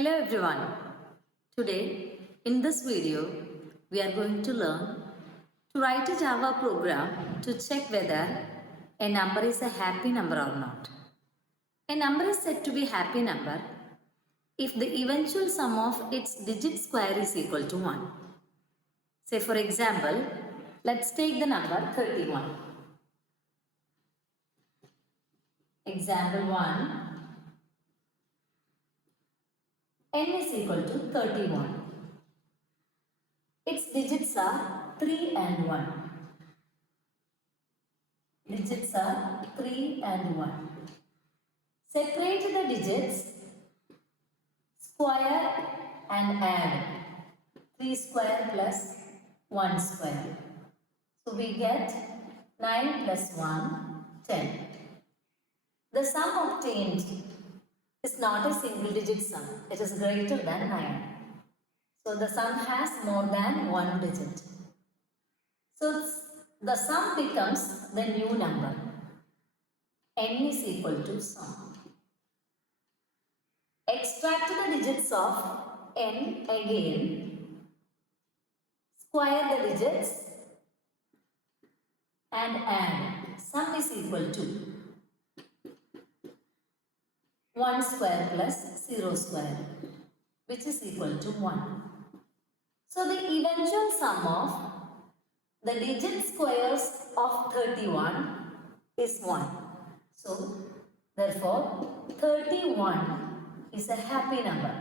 Hello everyone. Today in this video we are going to learn to write a Java program to check whether a number is a happy number or not. A number is said to be a happy number if the eventual sum of its digit square is equal to 1. Say for example, let's take the number 31. Example 1, n is equal to 31. Its digits are 3 and 1. Digits are 3 and 1. Separate the digits, square and add. 3 square plus 1 square. So we get 9 plus 1, 10. The sum obtained is not a single digit sum. It is greater than 9. So the sum has more than one digit. So the sum becomes the new number. N is equal to sum. Extract the digits of n again. Square the digits and add. Sum is equal to 1 square plus 0 square, which is equal to 1. So the eventual sum of the digit squares of 31 is 1. So therefore 31 is a happy number.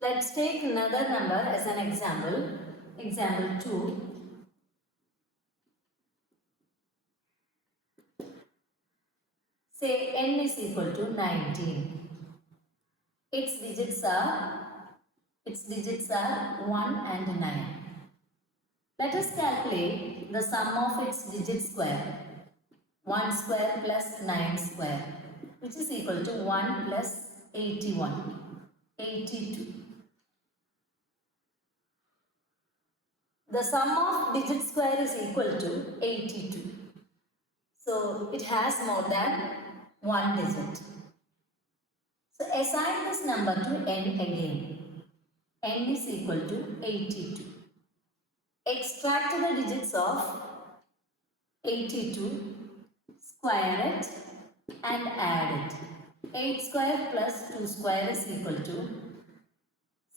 Let's take another number as an example. Example 2. Say n is equal to 19. Its digits are 1 and 9. Let us calculate the sum of its digit square. 1 square plus 9 square, which is equal to 1 plus 81. 82. The sum of digit square is equal to 82. So it has more than one digit. So assign this number to n again. N is equal to 82. Extract the digits of 82, square it and add it. 8 square plus 2 square is equal to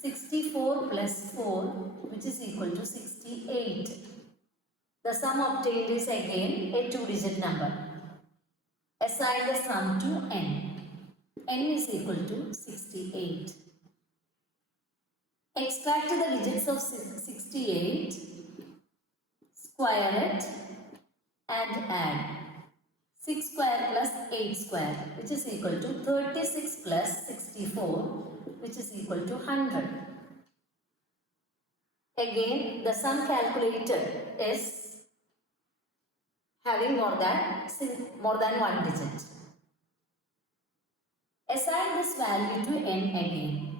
64 plus 4, which is equal to 68. The sum obtained is again a two-digit number. Assign the sum to n. N is equal to 68. Extract the digits of 68, square it and add. 6 square plus 8 square, which is equal to 36 plus 64, which is equal to 100. Again, the sum calculated is having more than one digit. Assign this value to n again.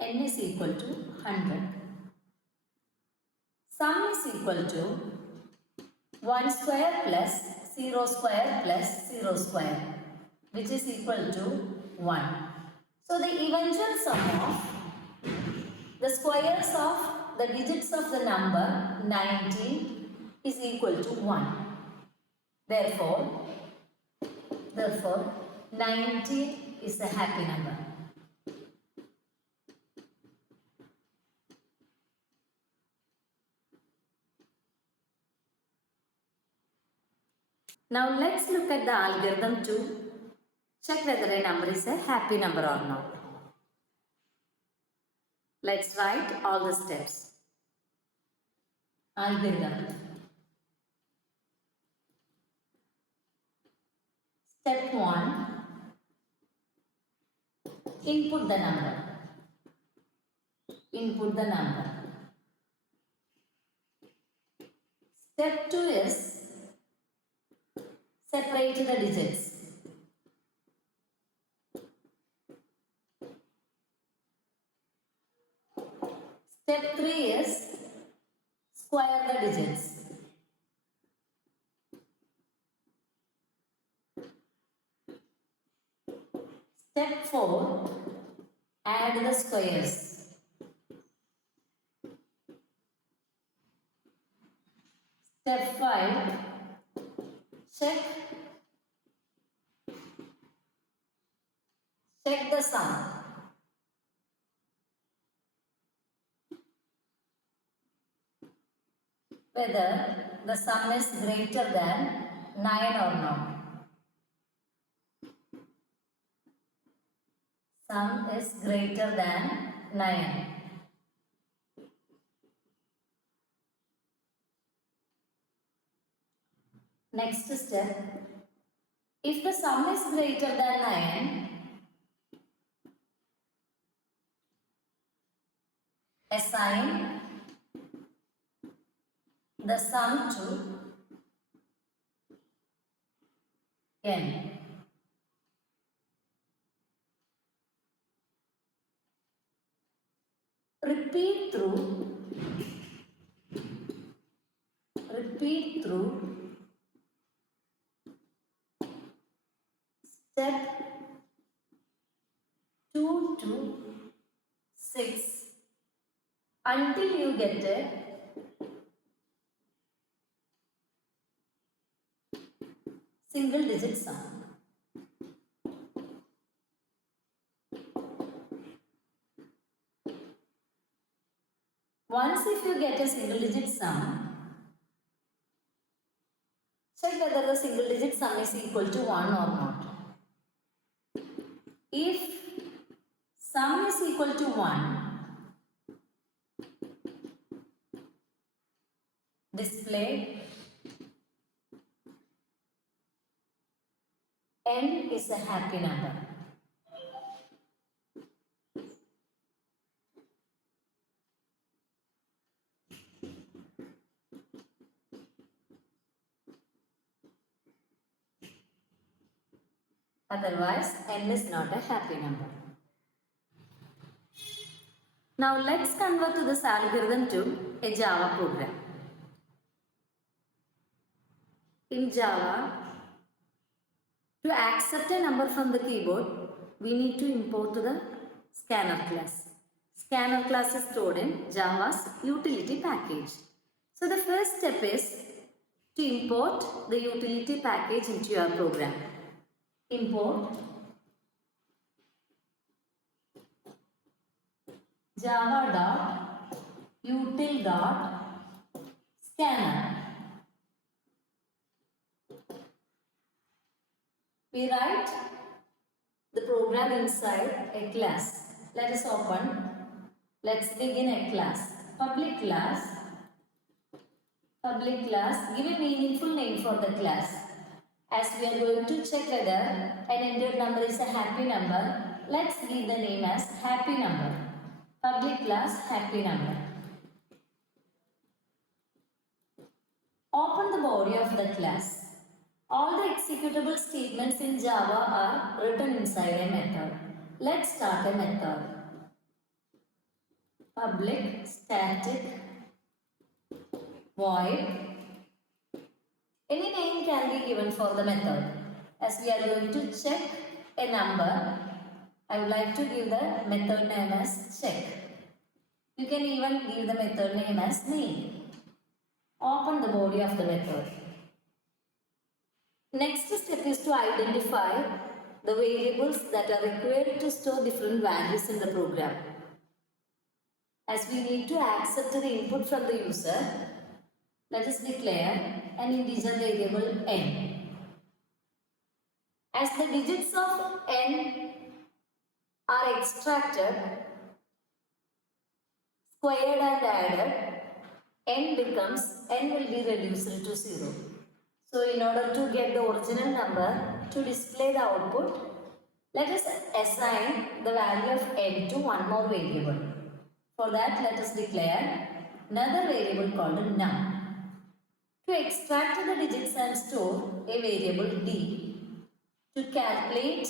N is equal to 100. Sum is equal to 1 square plus 0 square plus 0 square, which is equal to 1. So the eventual sum of the squares of the digits of the number 90 is equal to 1. Therefore 90 is a happy number. Now let's look at the algorithm to check whether a number is a happy number or not. Let's write all the steps. Algorithm. Step 1. Input the number. Input the number. Step 2 is separate the digits. Step 3 is square the digits. Step 4, add the squares. Step 5, check the sum. Whether the sum is greater than 9 or not. Sum is greater than 9. Next step, if the sum is greater than 9, assign the sum to n. Repeat through step 2 to 6 until you get a single digit sum. Once if you get a single digit sum, check whether the single digit sum is equal to 1 or not. If sum is equal to 1, display n is a happy number. Otherwise, n is not a happy number. Now let's convert to this algorithm to a Java program. In Java, to accept a number from the keyboard, we need to import the scanner class. Scanner class is stored in Java's utility package. So the first step is to import the utility package into your program. Import java.util.scanner. We write the program inside a class. Let us open. Let's begin a class. Public class. Give a meaningful name for the class. As we are going to check whether an entered number is a happy number, let's give the name as happy number. Public class happy number. Open the body of the class. All the executable statements in Java are written inside a method. Let's start a method. Public static void. Any name can be given for the method. As we are going to check a number, I would like to give the method name as check. You can even give the method name as name. Open the body of the method. Next step is to identify the variables that are required to store different values in the program. As we need to accept the input from the user, let us declare an integer variable n. As the digits of n are extracted, squared and added, n will be reduced to 0. So in order to get the original number to display the output, let us assign the value of n to one more variable. For that, let us declare another variable called num. To extract the digits and store a variable d. To calculate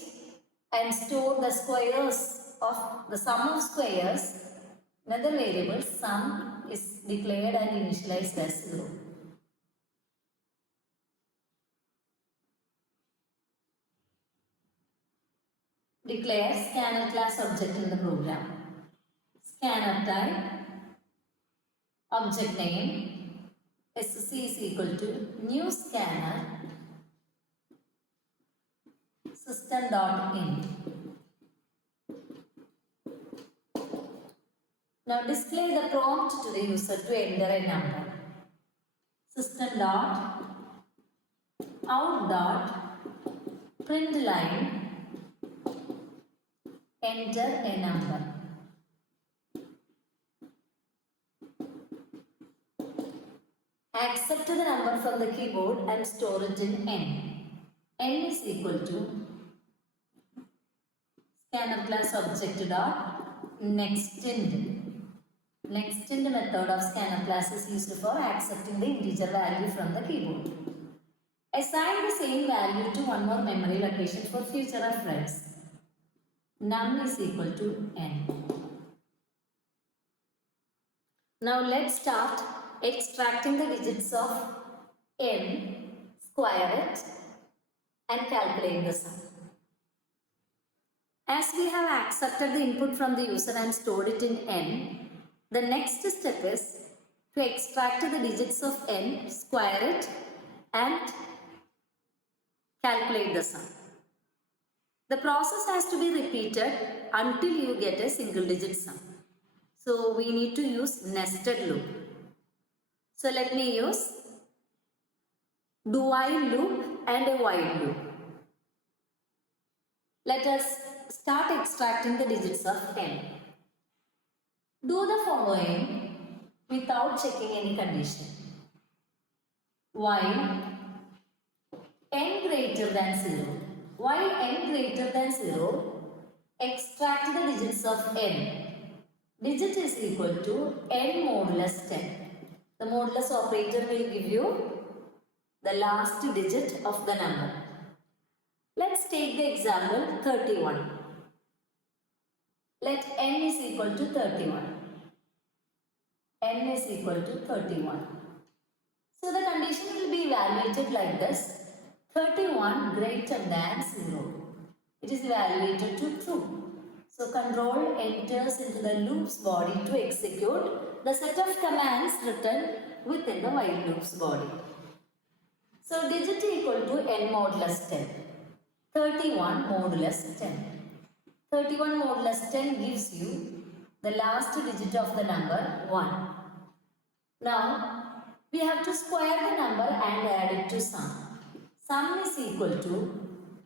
and store the squares of the sum of squares, another variable sum is declared and initialized as 0. declare scanner class object in the program. Scanner type, object name, sc is equal to new scanner system.in. Now display the prompt to the user to enter a number. System.out.println enter a number. Accept the number from the keyboard and store it in n. N is equal to scanner class object dot nextInt. NextInt method of scanner class is used for accepting the integer value from the keyboard. Assign the same value to one more memory location for future reference. Num is equal to n. Now let's start extracting the digits of n, square it and calculate the sum. As we have accepted the input from the user and stored it in n, the next step is to extract the digits of n, square it and calculate the sum. The process has to be repeated until you get a single digit sum. So we need to use nested loop. So let me use do while loop and a while loop. Let us start extracting the digits of n. Do the following without checking any condition. While n greater than 0. While n greater than 0, extract the digits of n. Digit is equal to n modulus 10. The modulus operator will give you the last digit of the number. Let's take the example 31. Let n is equal to 31. N is equal to 31. So the condition will be evaluated like this. 31 greater than 0. It is evaluated to true. So control enters into the loop's body to execute the set of commands written within the while loop's body. So digit equal to n modulus 10. 31 modulus 10. 31 modulus 10 gives you the last digit of the number 1. Now we have to square the number and add it to sum. Sum is equal to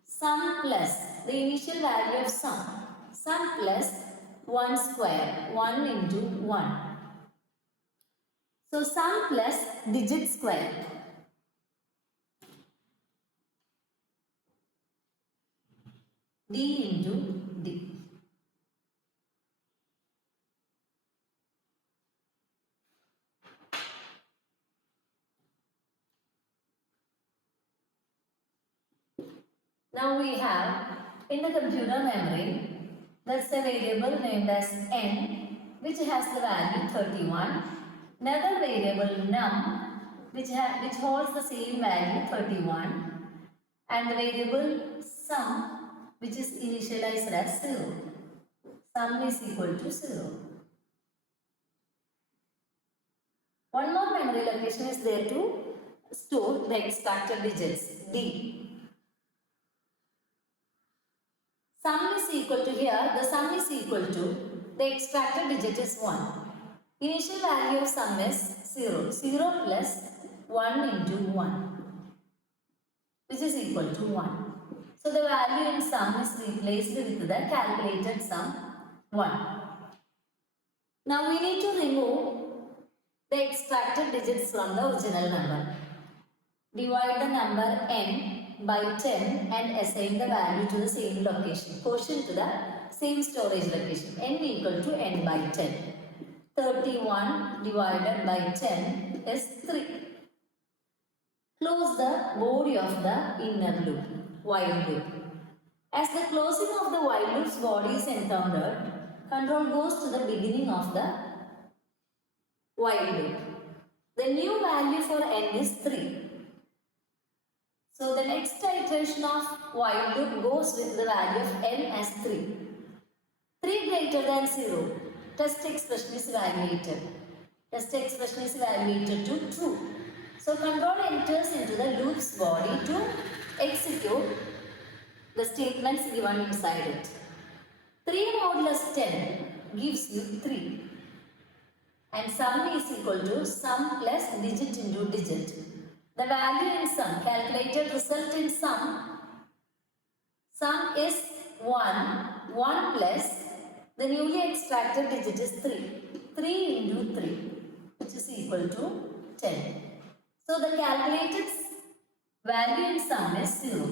sum plus the initial value of sum. Sum plus 1 square, 1 into 1. So sum plus digit square. D into D. Now we have in the computer memory, there's a variable named as n which has the value 31. Another variable num which holds the same value 31. And the variable sum which is initialized as 0. Sum is equal to 0. One more memory location is there to store the extracted digits D. Sum is equal to here, the sum is equal to the extracted digit is 1. Initial value of sum is 0. 0 plus 1 into 1 which is equal to 1. So the value in sum is replaced with the calculated sum 1. Now we need to remove the extracted digits from the original number. Divide the number n by 10 and assign the value to the same location. Quotient to the same storage location. N equal to n by 10. 31 divided by 10 is 3. Close the body of the inner loop, while loop. As the closing of the while loop's body is encountered, control goes to the beginning of the while loop. The new value for n is 3. So the next type iteration of while loop goes with the value of n as 3. 3 greater than 0. Test expression is evaluated. Test expression is evaluated to true. So control enters into the loop's body to execute the statements given inside it. 3 modulus 10 gives you 3. And sum is equal to sum plus digit into digit. The value in sum, calculated result in sum is 1, 1 plus the newly extracted digit is 3. 3 into 3, which is equal to 10. So the calculated value in sum is 0.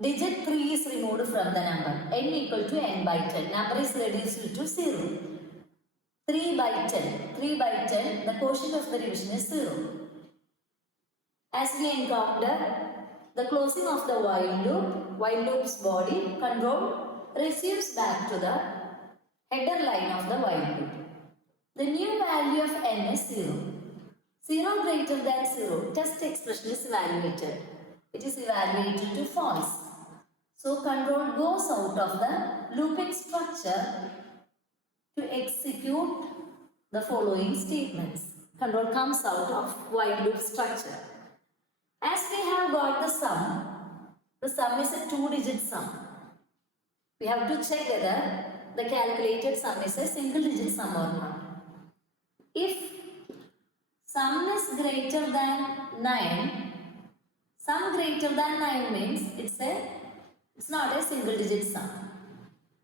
Digit 3 is removed from the number. N equal to n by 10. Number is reduced to 0. 3 by 10. 3 by 10, the quotient of the division is 0. As we encounter the closing of the while loop's body, control receives back to the header line of the while loop. The new value of n is 0. 0 greater than 0, test expression is evaluated. It is evaluated to false. So control goes out of the looping structure to execute the following statements. Control comes out of while loop structure. As we have got the sum is a 2-digit sum. We have to check whether the calculated sum is a single digit sum or not. If sum is greater than 9, sum greater than 9 means it's not a single digit sum.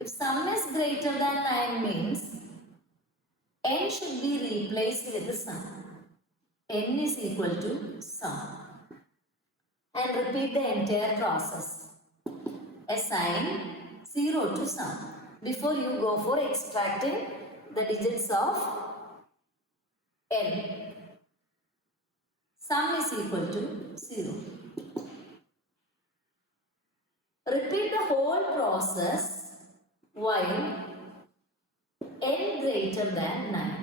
If sum is greater than 9 means n should be replaced with the sum. N is equal to sum. And repeat the entire process. Assign 0 to sum before you go for extracting the digits of n. Sum is equal to 0. Repeat the whole process while n greater than 9.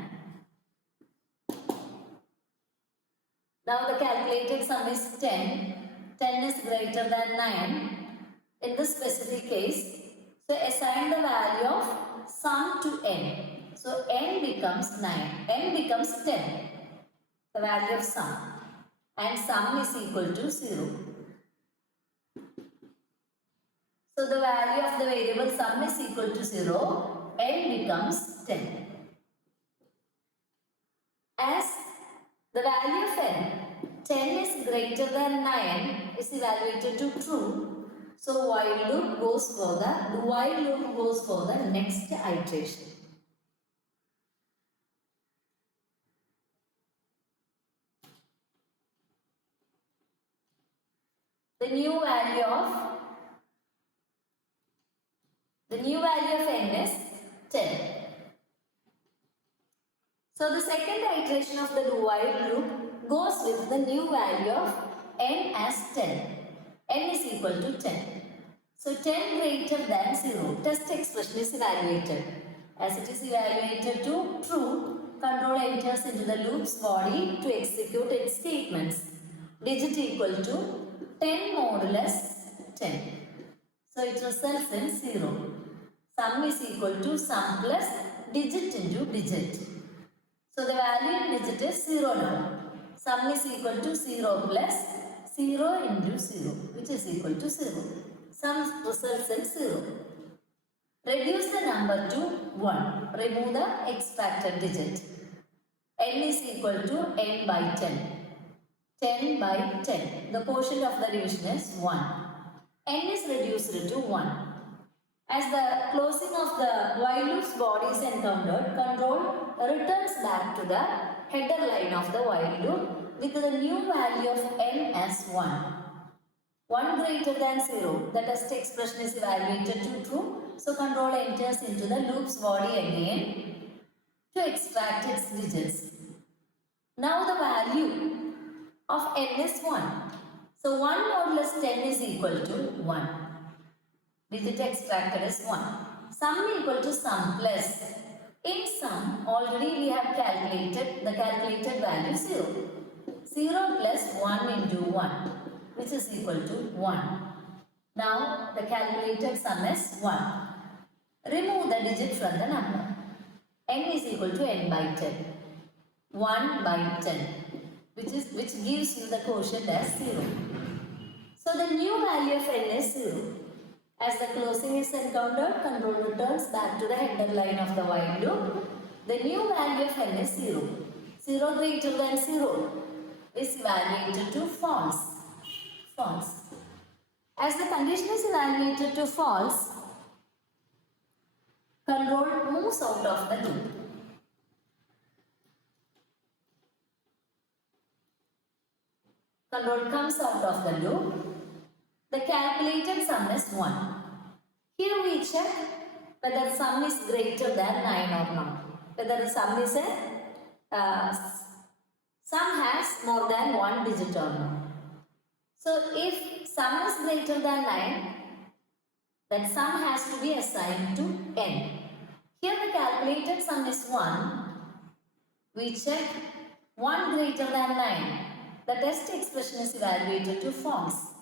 Now the calculated sum is 10. 10 is greater than 9 in this specific case. So assign the value of sum to n. So n becomes 9. N becomes 10. The value of sum. And sum is equal to 0. So the value of the variable sum is equal to 0. N becomes 10. As the value of n, 10 is greater than 9 is evaluated to true. So while loop goes for the next iteration. The new value of n is 10. So the second iteration of the while loop goes with the new value of n as 10. N is equal to 10. So 10 greater than 0. Test expression is evaluated. As it is evaluated to true, control enters into the loop's body to execute its statements. Digit equal to 10 modulus 10. So it results in 0. Sum is equal to sum plus digit into digit. So the value in digit is 0 now. Sum is equal to 0 plus 0 into 0, which is equal to 0. Sum results in 0. Reduce the number to 1. Remove the extracted digit. N is equal to n by 10. 10 by 10. The quotient of the division is 1. N is reduced to 1. As the closing of the while loop's body is encountered, control returns back to the header line of the while loop with the new value of n as 1. 1 greater than 0, the test expression is evaluated to true. So control enters into the loop's body again to extract its digits. Now the value of n is 1. So 1 modulus 10 is equal to 1. Digit extracted is 1. Sum equal to sum plus. In sum, already we have calculated the calculated value 0. 0 plus 1 into 1, which is equal to 1. Now the calculated sum is 1. Remove the digit from the number. N is equal to n by 10. 1 by 10, which gives you the quotient as 0. So the new value of n is 0. As the closing is encountered, control returns back to the header line of the while loop. The new value of n is 0. 0 greater than 0 is evaluated to false. False. As the condition is evaluated to false, control moves out of the loop. Control comes out of the loop. The calculated sum is 1. Here we check whether sum is greater than 9 or not. Whether the sum is sum has more than one digit or not. So if sum is greater than 9, then sum has to be assigned to n. Here the calculated sum is 1. We check 1 greater than 9. The test expression is evaluated to false.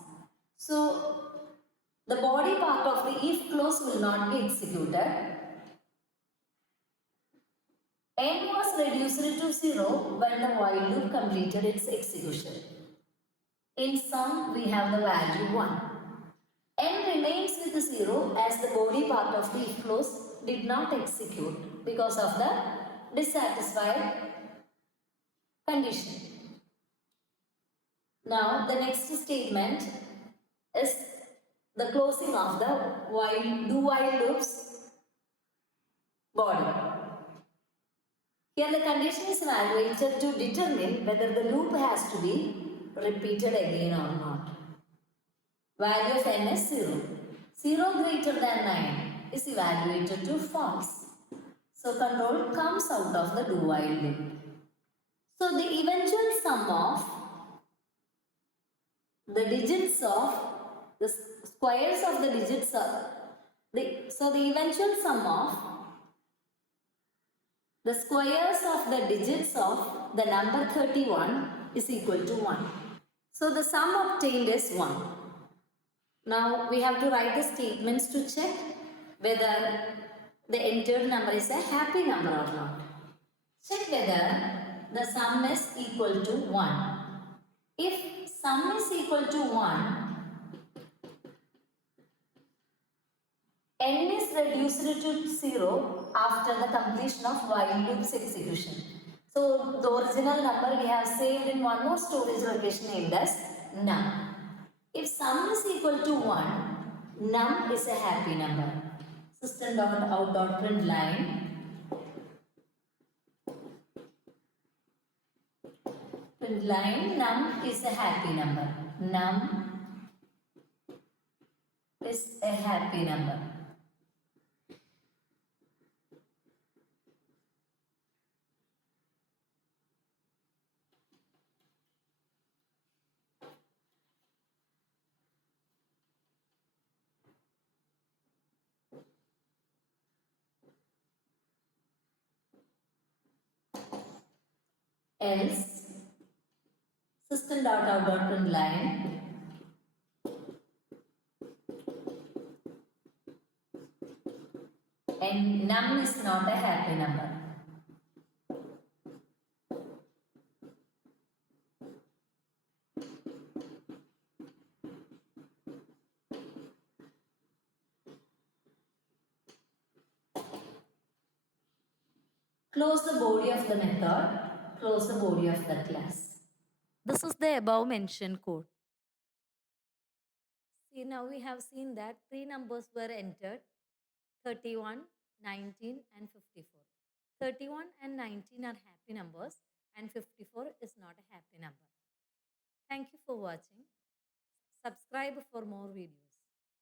So the body part of the if clause will not be executed. N was reduced to 0 when the while loop completed its execution. In sum, we have the value 1. N remains with 0 as the body part of the if clause did not execute because of the dissatisfied condition. Now, the next statement is the closing of the do-while loop's body. Here the condition is evaluated to determine whether the loop has to be repeated again or not. Value of n is 0. 0 greater than 9 is evaluated to false. So control comes out of the do-while loop. So the eventual sum of the digits of the squares of the digits of so the eventual sum of the squares of the digits of the number 31 is equal to 1. So the sum obtained is 1. Now we have to write the statements to check whether the entered number is a happy number or not. Check whether the sum is equal to 1. If sum is equal to 1, n is reduced to 0 after the completion of while loop's execution. So the original number we have saved in one more storage location named as num. If sum is equal to 1, num is a happy number. System.out.println num is a happy number. Num is a happy number. Else system.out.println and num is not a happy number. Close the body of the method. Close the body of the class. This is the above mentioned code. See, now we have seen that three numbers were entered: 31, 19 and 54. 31 and 19 are happy numbers and 54 is not a happy number. Thank you for watching. Subscribe for more videos.